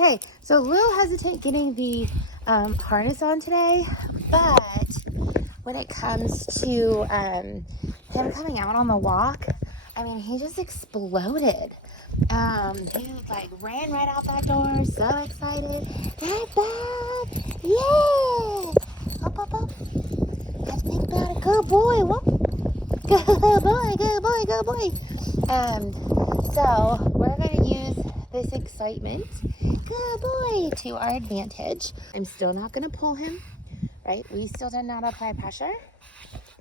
Okay, so a little hesitant getting the harness on today, but when it comes to him coming out on the walk, I mean, he just exploded. He like ran right out that door, so excited. Hey, Bob! Yeah! Up, up, up. Have to think about it. Good boy. Whoop. Good boy, good boy, good boy. So we're going to use this excitement, good boy, to our advantage. I'm still not going to pull him, right? We still did not apply pressure.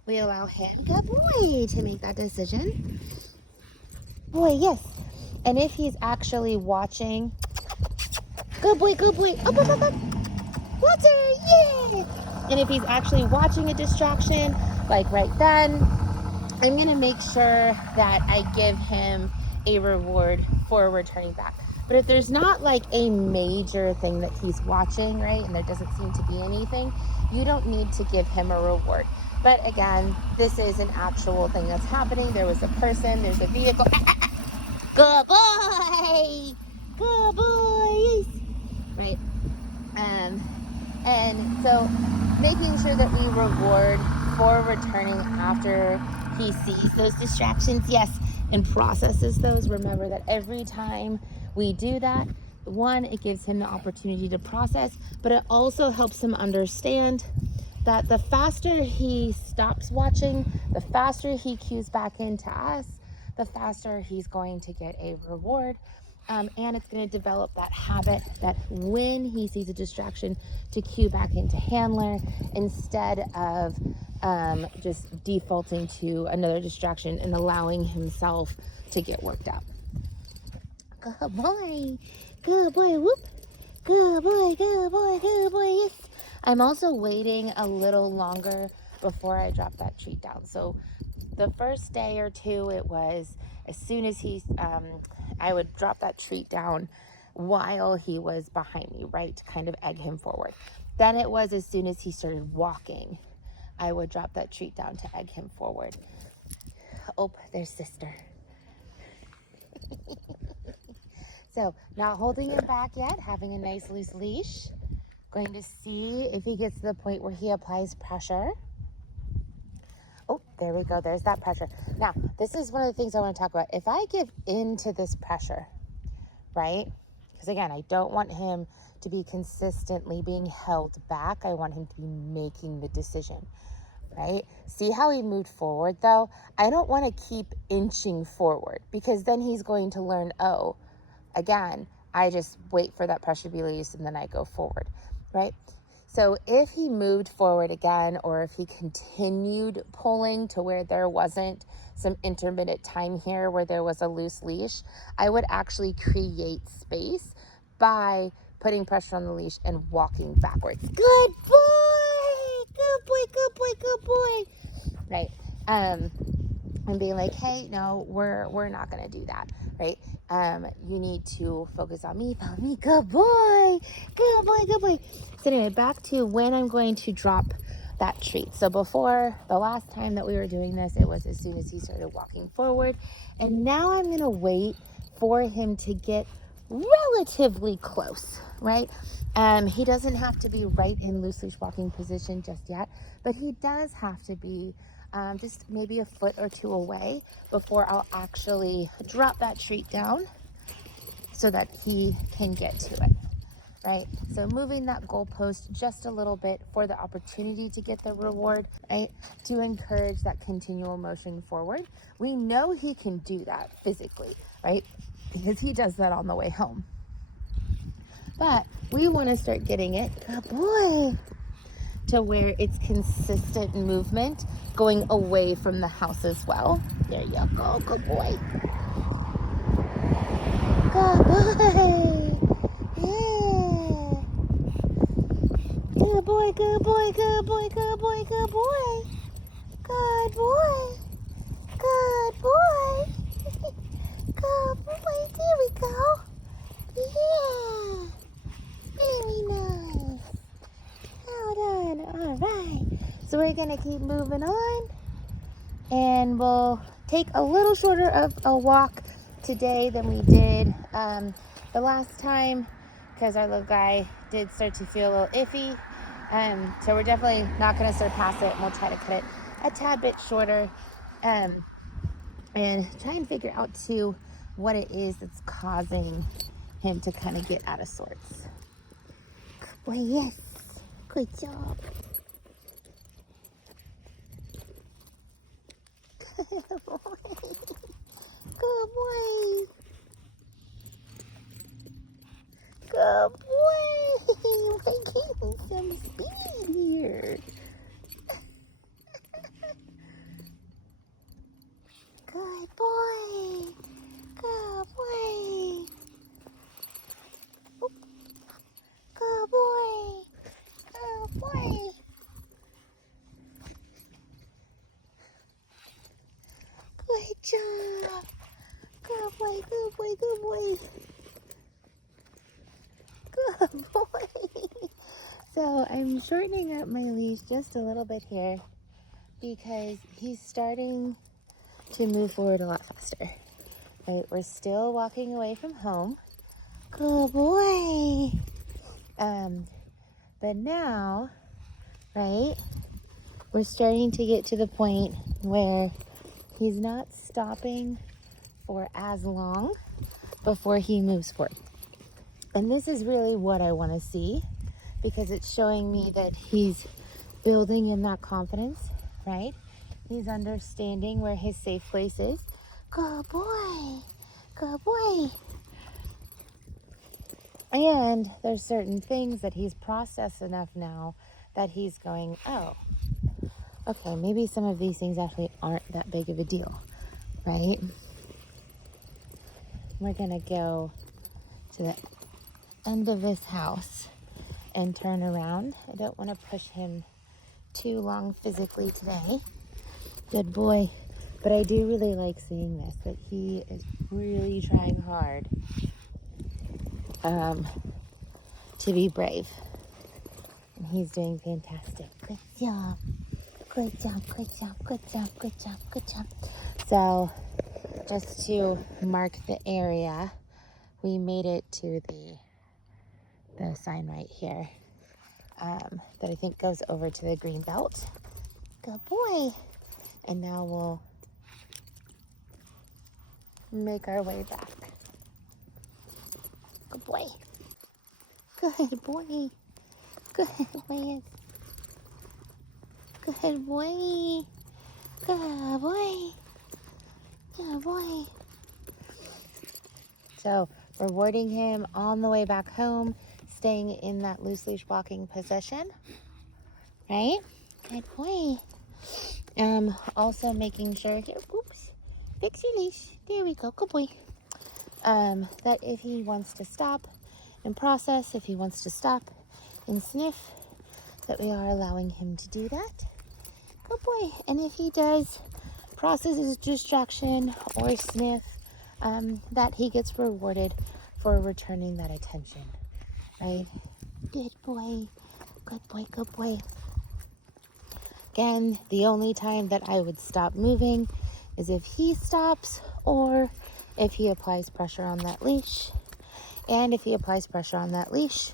We allow him, good boy, to make that decision. Boy, yes. And if he's actually watching, good boy, up, up, up, up. Water, yay! And if he's actually watching a distraction, like right then, I'm going to make sure that I give him a reward for returning back. But if there's not like a major thing that he's watching, right, and there doesn't seem to be anything, you don't need to give him a reward. But again, this is an actual thing that's happening. There was a person, there's a vehicle. Good boy! Good boys! Right? And so making sure that we reward for returning after he sees those distractions, yes, and processes those. Remember that every time we do that, one, it gives him the opportunity to process, but it also helps him understand that the faster he stops watching, the faster he cues back into us, the faster he's going to get a reward. And it's going to develop that habit that when he sees a distraction to cue back into handler instead of just defaulting to another distraction and allowing himself to get worked up. Good boy. Good boy. Whoop. Good boy. Good boy. Good boy. Yes. I'm also waiting a little longer before I drop that treat down. So the first day or two, it was as soon as I would drop that treat down while he was behind me, right, to kind of egg him forward. Then it was as soon as he started walking, I would drop that treat down to egg him forward. Oh, there's sister. So not holding him back yet, having a nice loose leash. Going to see if he gets to the point where he applies pressure. Oh, there we go. There's that pressure. Now, this is one of the things I want to talk about. If I give into this pressure, right? Because again, I don't want him to be consistently being held back. I want him to be making the decision, right? See how he moved forward though? I don't want to keep inching forward because then he's going to learn, oh, again, I just wait for that pressure to be released and then I go forward, right? So if he moved forward again, or if he continued pulling to where there wasn't some intermittent time here where there was a loose leash, I would actually create space by putting pressure on the leash and walking backwards. Good boy! Good boy, good boy, good boy! Right? And being like, hey, no, we're not gonna do that, right? You need to focus on me, follow me, good boy, good boy, good boy. So anyway, back to when I'm going to drop that treat. So before, the last time that we were doing this, it was as soon as he started walking forward. And now I'm gonna wait for him to get relatively close, right? He doesn't have to be right in loose leash walking position just yet, but he does have to be just maybe a foot or two away before I'll actually drop that treat down so that he can get to it, right? So moving that goalpost just a little bit for the opportunity to get the reward, right? To encourage that continual motion forward. We know he can do that physically, right? Because he does that on the way home. But we want to start getting it, good boy, to where it's consistent movement going away from the house as well. There you go, good boy. Good boy. Yeah. Good boy, good boy, good boy, good boy, good boy. Good boy. Good boy. Good boy, there we go. Yeah. Very nice. Well done. All right. So we're going to keep moving on. And we'll take a little shorter of a walk today than we did the last time. because our little guy did start to feel a little iffy. So we're definitely not going to surpass it, and we'll try to cut it a tad bit shorter, and try and figure out too what it is that's causing him to kind of get out of sorts. Good boy, yes. Good job. Good boy. Good boy. Good boy. We're getting some speed here. Good boy. Good boy. Good boy. Good boy. Good job. Good boy, good boy, good boy. Good boy. So I'm shortening up my leash just a little bit here because he's starting to move forward a lot faster. Right, we're still walking away from home. Good boy. But now, right, we're starting to get to the point where he's not stopping for as long before he moves forward. And this is really what I want to see, because it's showing me that he's building in that confidence, right? He's understanding where his safe place is. Good boy. Good boy. And there's certain things that he's processed enough now that he's going, oh, okay, maybe some of these things actually aren't that big of a deal, right? We're gonna go to the end of this house and turn around. I don't want to push him too long physically today. Good boy. But I do really like seeing this, that he is really trying hard to be brave. And he's doing fantastic. Good job. Good job, good job, good job, good job, good job. So just to mark the area, we made it to the sign right here that I think goes over to the green belt. Good boy. And now we'll make our way back. Good boy. Good boy. Good boy. Good boy. Good boy. Good boy. So rewarding him on the way back home, staying in that loose leash walking position, right? Good boy. Also making sure here, oops, fix your leash. There we go. Good boy. That if he wants to stop and process, if he wants to stop and sniff, that we are allowing him to do that. Good boy. And if he does process his distraction or sniff, that he gets rewarded for returning that attention, right? Good boy. Good boy, good boy. Again, the only time that I would stop moving is if he stops or if he applies pressure on that leash. And if he applies pressure on that leash,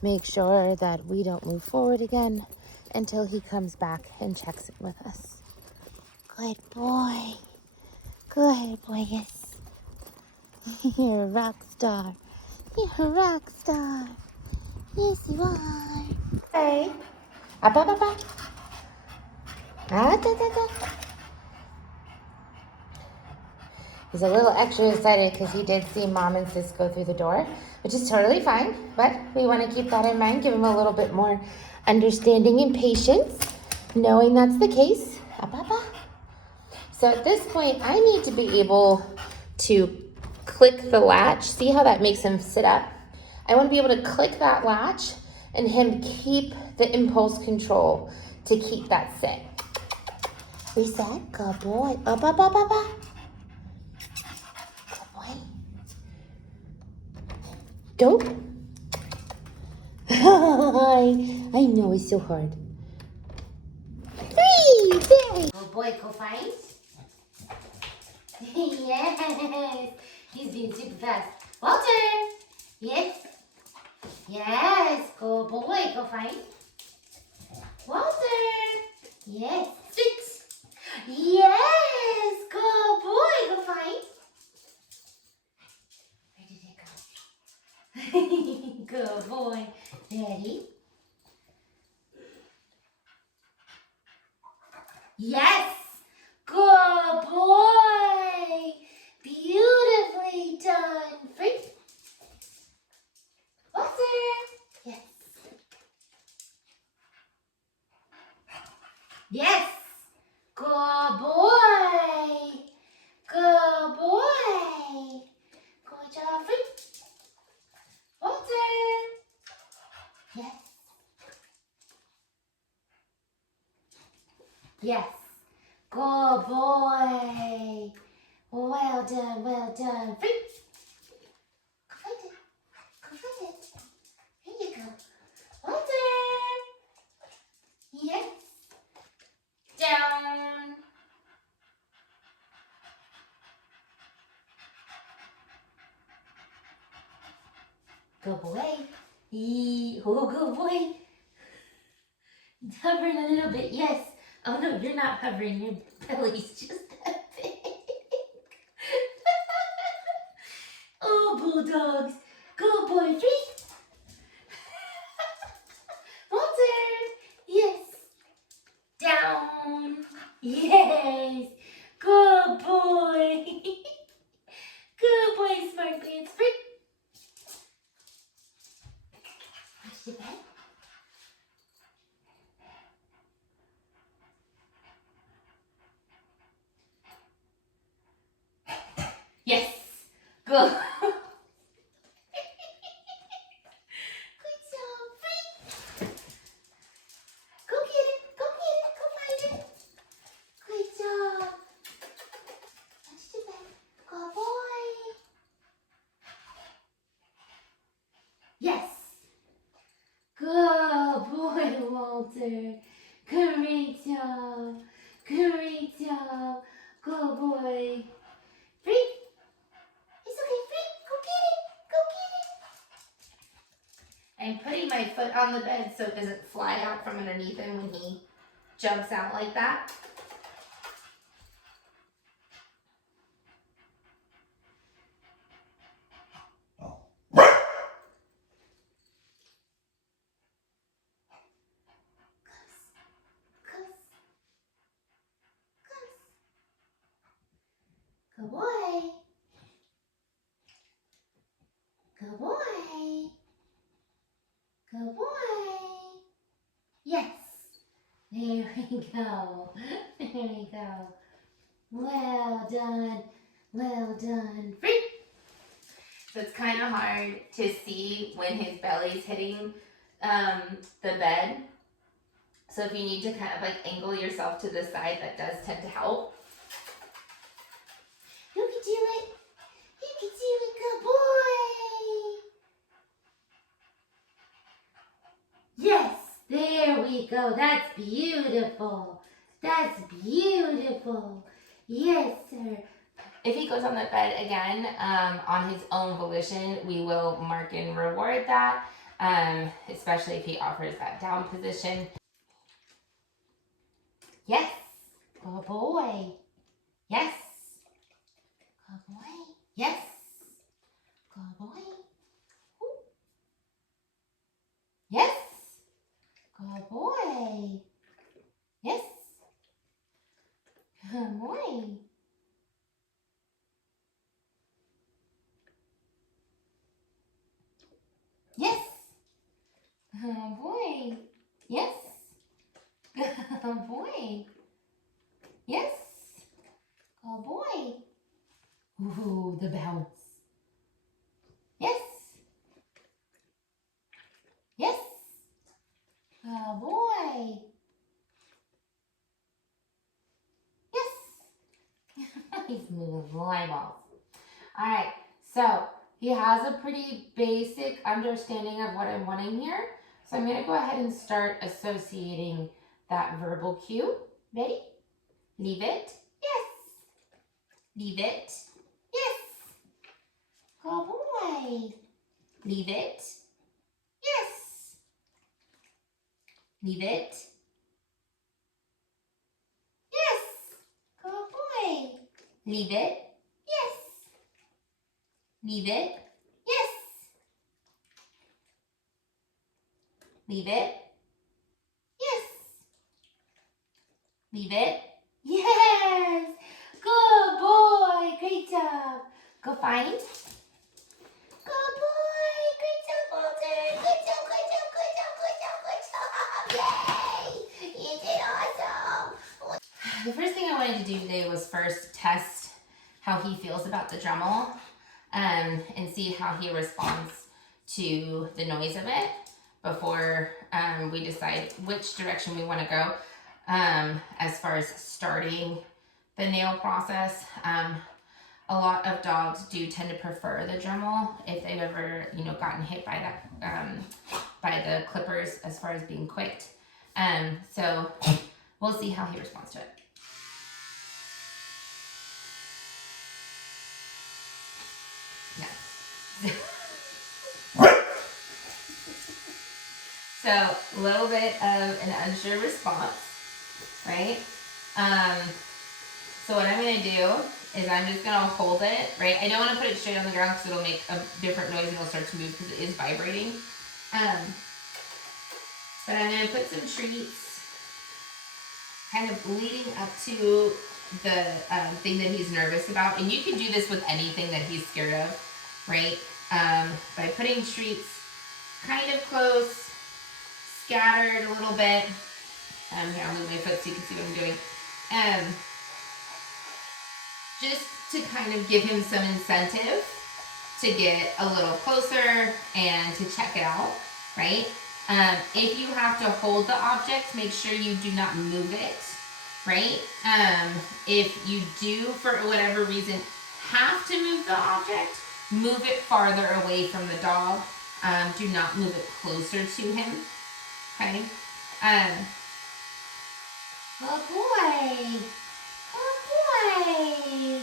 make sure that we don't move forward again until he comes back and checks in with us. Good boy. Good boy, yes. You're a rock star. You're a rock star. Yes, you are. Hey. Up, up, up, up. Ah, da, da, da. He's a little extra excited because he did see Mom and Sis go through the door, which is totally fine, but we want to keep that in mind, give him a little bit more understanding and patience, knowing that's the case. Up, up, up. So at this point, I need to be able to click the latch. See how that makes him sit up? I want to be able to click that latch and him keep the impulse control to keep that sit. Reset. Good boy. Up, up, up, up, up. Good boy. Go. I know it's so hard. 3. There. Good boy. Go find. Yes. He's being super fast. Walter. Yes. find. Walter. Yes. Sit. Yes. Good boy. Go find. Where did it go? Good boy. Ready? Yes. Good boy. Beautifully done. Free. Walter. Yes. Yes. Good boy. Good boy. Good job, Free. Walter. Yes. Yes. Good boy. Well done, well done. Free. Go find it. Go find it. Here you go. Walter. Yes. Down. Good boy. Oh, good boy. Hovering a little bit, yes. Oh no, you're not hovering. Your belly's just that big. Oh, bulldogs. Good boy, Free. Walter. Yes. Down. Yes. Good boy. Good boy, Smart Pants. Free. Watch the bed. Yes. Good. Good job, Free. Go get it. Go get it. Go find it. Good job. Watch the bed. Good boy. Yes. Good boy, Walter. Great job. Great job. Good boy. Free. It's okay, Free. Go get it. Go get it. I'm putting my foot on the bed so it doesn't fly out from underneath him when he jumps out like that. Good boy. Good boy. Good boy. Yes. There we go. There we go. Well done. Well done. Free. So it's kind of hard to see when his belly's hitting the bed. So if you need to kind of like angle yourself to the side, that does tend to help. You can do it. You can do it. Good boy. Yes. There we go. That's beautiful. That's beautiful. Yes, sir. If he goes on the bed again on his own volition, we will mark and reward that, especially if he offers that down position. Yes. Good boy. Yes. Good boy. Yes. Good boy. Yes. Good boy. Yes. Good boy. Yes. Good boy. Yes. Good boy. Yes. Good boy. Ooh, the bounce. Yes. Yes. Good boy. Yes. He's moving his eyeballs. All right. So he has a pretty basic understanding of what I'm wanting here. So I'm going to go ahead and start associating that verbal cue. Ready? Leave it. Yes. Leave it. Yes. Good boy. Leave it. Yes. Leave it. Yes. Good boy. Leave it. Yes. Leave it. Yes. Leave it. Yes. Leave it. Yes. Good boy. Great job. Go find. Good boy. Great job, Walter. Good job, good job, good job, good job, good job. Yay. You did awesome. The first thing I wanted to do today was first test how he feels about the Dremel, and see how he responds to the noise of it before we decide which direction we want to go as far as starting the nail process. A lot of dogs do tend to prefer the Dremel if they've ever, gotten hit by that by the clippers as far as being quick. So we'll see how he responds to it. Yeah. So a little bit of an unsure response, right? So what I'm gonna do is I'm just gonna hold it, right? I don't want to put it straight on the ground because it'll make a different noise and it'll start to move because it is vibrating. But I'm gonna put some treats kind of leading up to the thing that he's nervous about. And you can do this with anything that he's scared of, right? By putting treats kind of close, scattered a little bit. Here, I'll move my foot so you can see what I'm doing. Just to kind of give him some incentive to get a little closer and to check it out, right? If you have to hold the object, make sure you do not move it, right? If you do, for whatever reason, have to move the object, move it farther away from the dog. Do not move it closer to him, okay? Good boy. Good boy.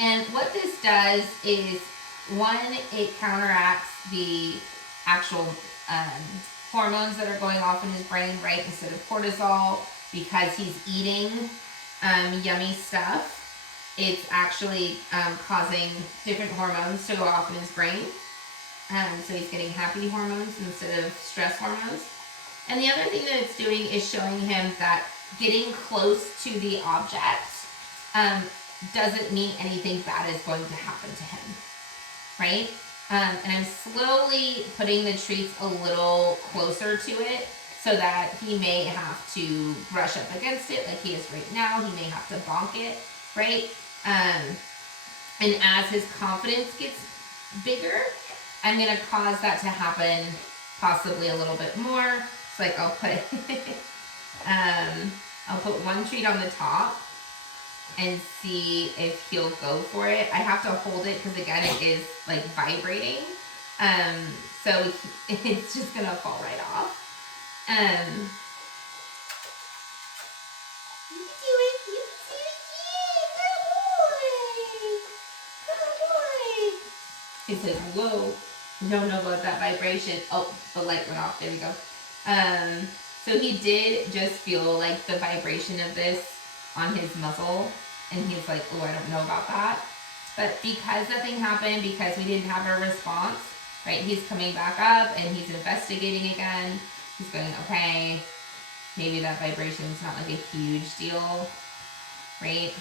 And what this does is, one, it counteracts the actual hormones that are going off in his brain, right? Instead of cortisol, because he's eating yummy stuff, it's actually causing different hormones to go off in his brain. So he's getting happy hormones instead of stress hormones. And the other thing that it's doing is showing him that getting close to the object doesn't mean anything bad is going to happen to him, right? And I'm slowly putting the treats a little closer to it so that he may have to brush up against it like he is right now. He may have to bonk it, right? And as his confidence gets bigger, I'm going to cause that to happen possibly a little bit more. So like I'll put one treat on the top and see if he'll go for it. I have to hold it because again it is like vibrating. So it's just gonna fall right off. You can do it, you can do it. Good boy. Good boy. He says, whoa, you don't know about that vibration. Oh, the light went off, there we go. So he did just feel like the vibration of this on his muzzle, and he's like, oh, I don't know about that. But because nothing happened, because we didn't have a response, right, he's coming back up and he's investigating again. He's going, okay, maybe that vibration is not like a huge deal, right?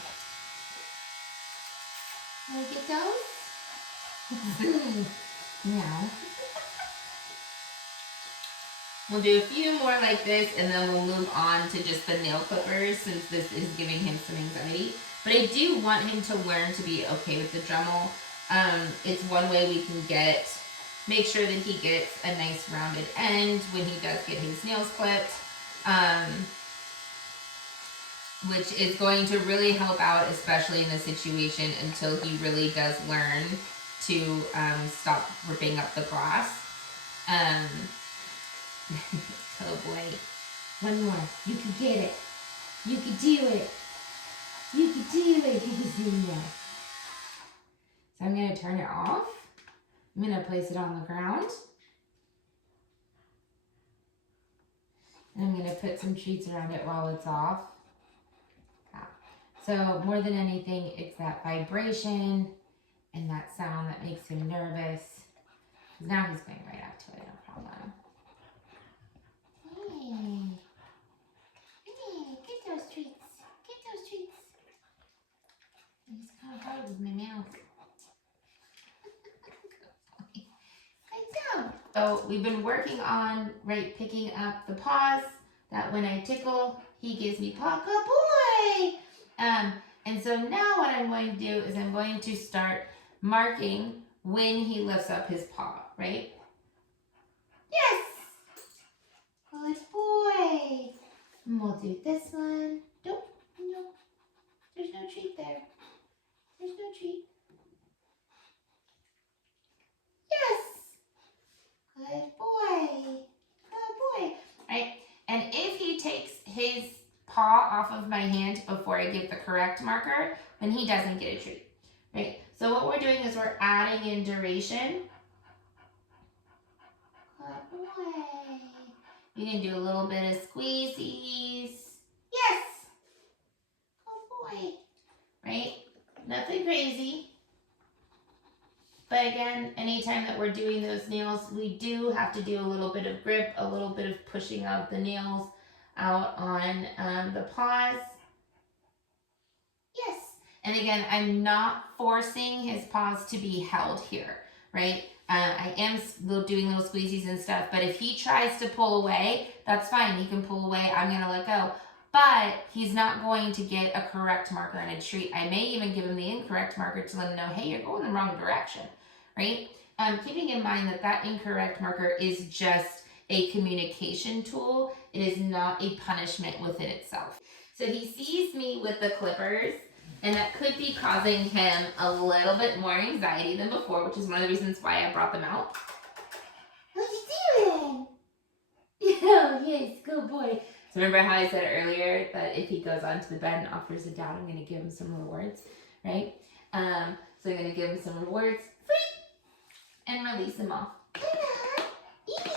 Want to get those? Yeah. We'll do a few more like this and then we'll move on to just the nail clippers since this is giving him some anxiety. But I do want him to learn to be okay with the Dremel. It's one way we can make sure that he gets a nice rounded end when he does get his nails clipped. Which is going to really help out, especially in this situation, until he really does learn to stop ripping up the glass. Oh boy. One more. You can get it. You can do it. You can do it. So I'm going to turn it off. I'm going to place it on the ground. And I'm going to put some treats around it while it's off. Yeah. So more than anything, it's that vibration and that sound that makes him nervous. Now he's going right up to it, no problem. Hey. Hey, get those treats. Get those treats. He's kind of hard with my mouth. So we've been working on, picking up the paws, that when I tickle, he gives me paw, good boy. And so now what I'm going to do is I'm going to start marking when he lifts up his paw, right? Yes! Good boy. And we'll do this one. Nope, no, there's no treat there. There's no treat. Yes! Good boy. Good boy. Right? And if he takes his paw off of my hand before I give the correct marker, then he doesn't get a treat. Right? So what we're doing is we're adding in duration. Good boy. You can do a little bit of squeezies. Yes. Good boy. Right? Nothing crazy. But again, anytime that we're doing those nails, we do have to do a little bit of grip, a little bit of pushing out the nails out on the paws. Yes. And again, I'm not forcing his paws to be held here, right? I am doing little squeezies and stuff, but if he tries to pull away, that's fine. He can pull away. I'm going to let go. But he's not going to get a correct marker and a treat. I may even give him the incorrect marker to let him know, hey, you're going the wrong direction, right? Keeping in mind that that incorrect marker is just a communication tool. It is not a punishment within itself. So he sees me with the clippers, and that could be causing him a little bit more anxiety than before, which is one of the reasons why I brought them out. What you doing? Oh, yes, good boy. So remember how I said earlier that if he goes onto the bed and offers a down, I'm going to give him some rewards, right? So I'm going to give him some rewards, and release him off. Easy.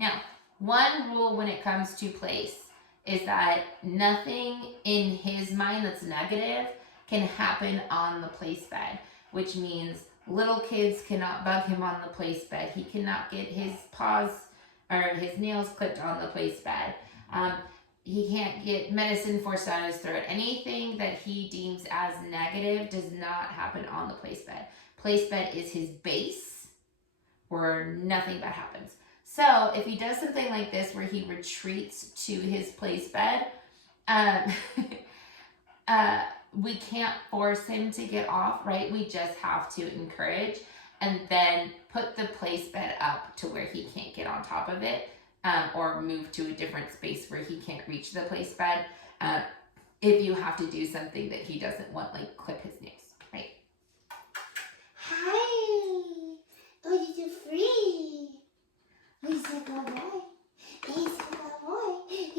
Now, one rule when it comes to place is that nothing in his mind that's negative can happen on the place bed, which means little kids cannot bug him on the place bed. He cannot get his paws or his nails clipped on the place bed. He can't get medicine forced down his throat. Anything that he deems as negative does not happen on the place bed. Place bed is his base where nothing bad happens. So if he does something like this where he retreats to his place bed, we can't force him to get off, right? We just have to encourage and then put the place bed up to where he can't get on top of it. Or move to a different space where he can't reach the place bed if you have to do something that he doesn't want, like clip his nails, right? Hi, oh, you're free. He's a good boy. He's a good boy. He's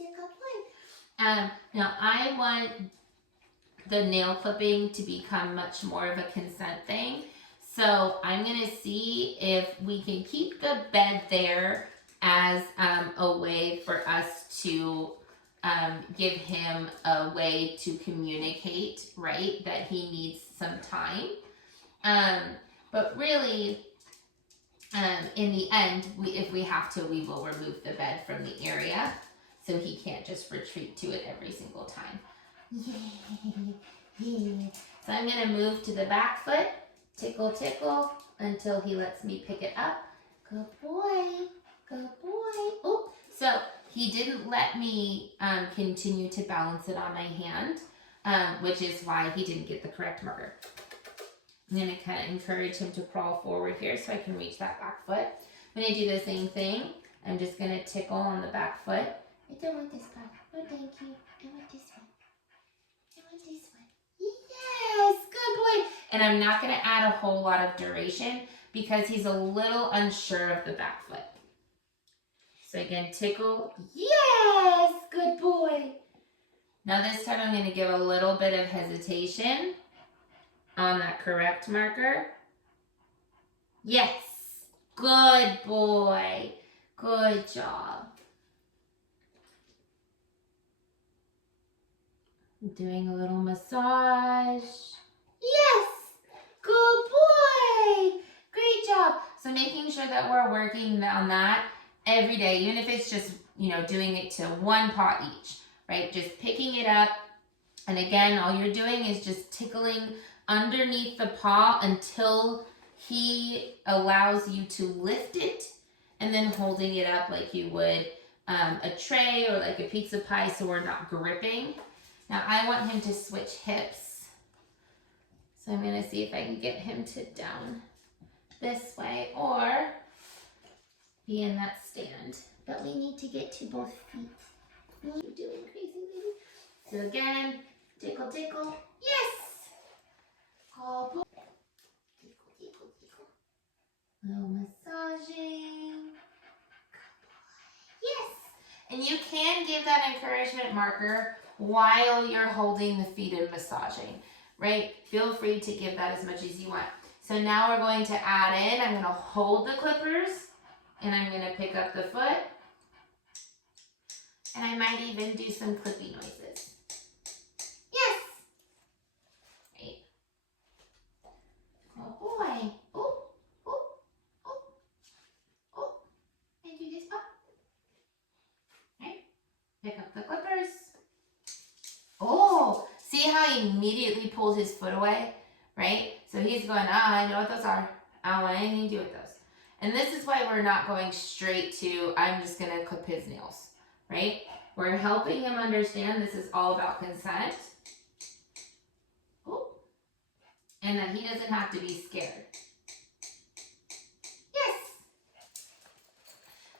a good boy. Now, I want the nail clipping to become much more of a consent thing. So I'm going to see if we can keep the bed there as a way for us to give him a way to communicate, right, that he needs some time. But really, in the end, if we have to, we will remove the bed from the area so he can't just retreat to it every single time. So I'm going to move to the back foot. Tickle, tickle, until he lets me pick it up. Good boy, good boy. Oh, so he didn't let me continue to balance it on my hand, which is why he didn't get the correct marker. I'm going to kind of encourage him to crawl forward here so I can reach that back foot. When I do the same thing, I'm just going to tickle on the back foot. I don't want this part. Oh, thank you. I want this one. I want this one. Yes, good boy. And I'm not going to add a whole lot of duration because he's a little unsure of the back foot. So again, tickle. Yes, good boy. Now this time I'm going to give a little bit of hesitation on that correct marker. Yes, good boy. Good job. Doing a little massage. Yes! Good boy! Great job. So making sure that we're working on that every day, even if it's just, doing it to one paw each, right? Just picking it up. And again, all you're doing is just tickling underneath the paw until he allows you to lift it, and then holding it up like you would a tray or like a pizza pie, so we're not gripping. Now I want him to switch hips. So I'm gonna see if I can get him to down this way or be in that stand. But we need to get to both feet. What are you doing, crazy lady? So again, tickle, tickle. Yes! Oh, boy. Tickle, tickle, tickle. Little massaging. Yes! And you can give that encouragement marker while you're holding the feet and massaging, right? Feel free to give that as much as you want. So now we're going to add in, I'm going to hold the clippers, and I'm going to pick up the foot, and I might even do some clippy noises. Yes! Right. Oh boy. Oh, oh, oh, oh. And do this up. Right. Pick up the clippers. Oh, see how he immediately pulled his foot away, right? So he's going, I know what those are. I don't want anything to do with those. And this is why we're not going straight to, I'm just going to clip his nails, right? We're helping him understand this is all about consent. Oh. And that he doesn't have to be scared. Yes.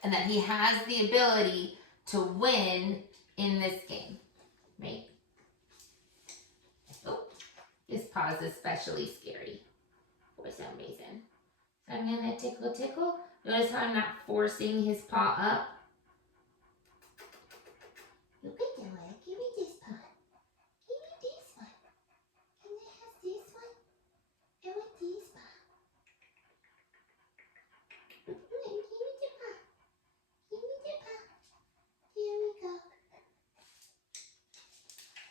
And that he has the ability to win in this game, right? Oh, his paw is especially scary for some reason. So I'm going to tickle, tickle. Notice how I'm not forcing his paw up. You can do it. Give me this paw. Give me this one. And it has this one. And with this paw. Give me the paw. Give me the paw. Here we go.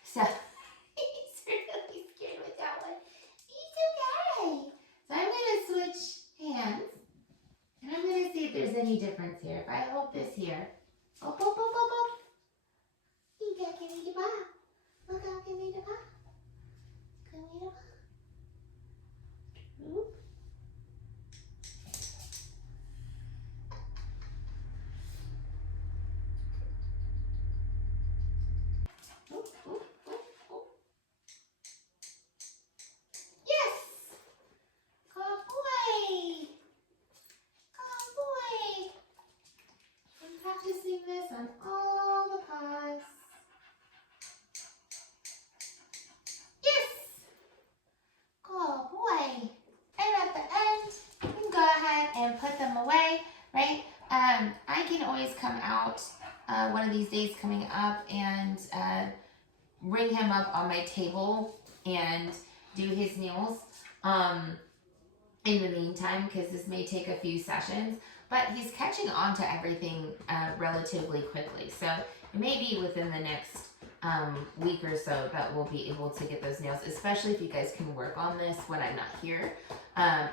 So, he's really scared with that one. He's okay. So I'm going to switch hands. And I'm going to see if there's any difference here. If I hold this here. Oh, oh, oh, oh, oh. You gotta give me the paw. Look out, give me the paw. Give me the paw. Oop. Oop, oop, oop, oop. Yes! Good boy! Good boy! I'm practicing this on all the paws. Yes! Good boy! And at the end, you can go ahead and put them away, right? I can always come out one of these days coming up and ring him up on my table and do his nails in the meantime, because this may take a few sessions, but he's catching on to everything relatively quickly. So it may be within the next week or so that we'll be able to get those nails, especially if you guys can work on this when I'm not here.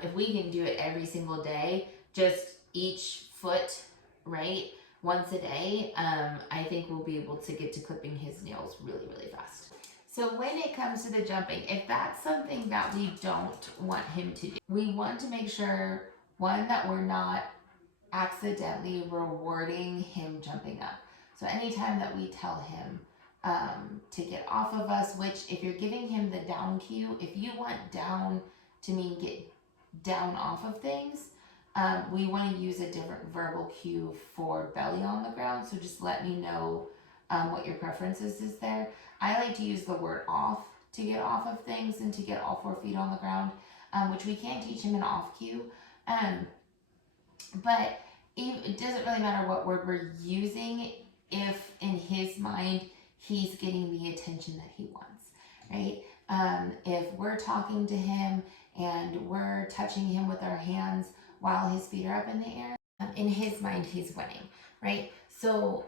If we can do it every single day, just each foot, right, once a day, I think we'll be able to get to clipping his nails really, really fast. So when it comes to the jumping, if that's something that we don't want him to do, we want to make sure, one, that we're not accidentally rewarding him jumping up. So anytime that we tell him to get off of us, which if you're giving him the down cue, if you want down to mean get down off of things, we want to use a different verbal cue for belly on the ground. So just let me know what your preferences is there. I like to use the word off to get off of things and to get all 4 feet on the ground, which we can teach him an off cue. But it doesn't really matter what word we're using if in his mind he's getting the attention that he wants, right? If we're talking to him and we're touching him with our hands while his feet are up in the air, in his mind, he's winning, right? So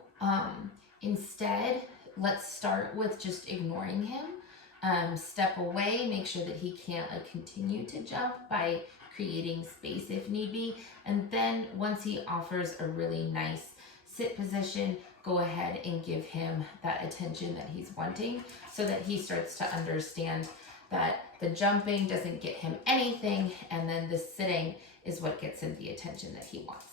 instead, let's start with just ignoring him. Step away, make sure that he can't continue to jump by creating space if need be. And then once he offers a really nice sit position, go ahead and give him that attention that he's wanting so that he starts to understand that the jumping doesn't get him anything, and then the sitting is what gets him the attention that he wants.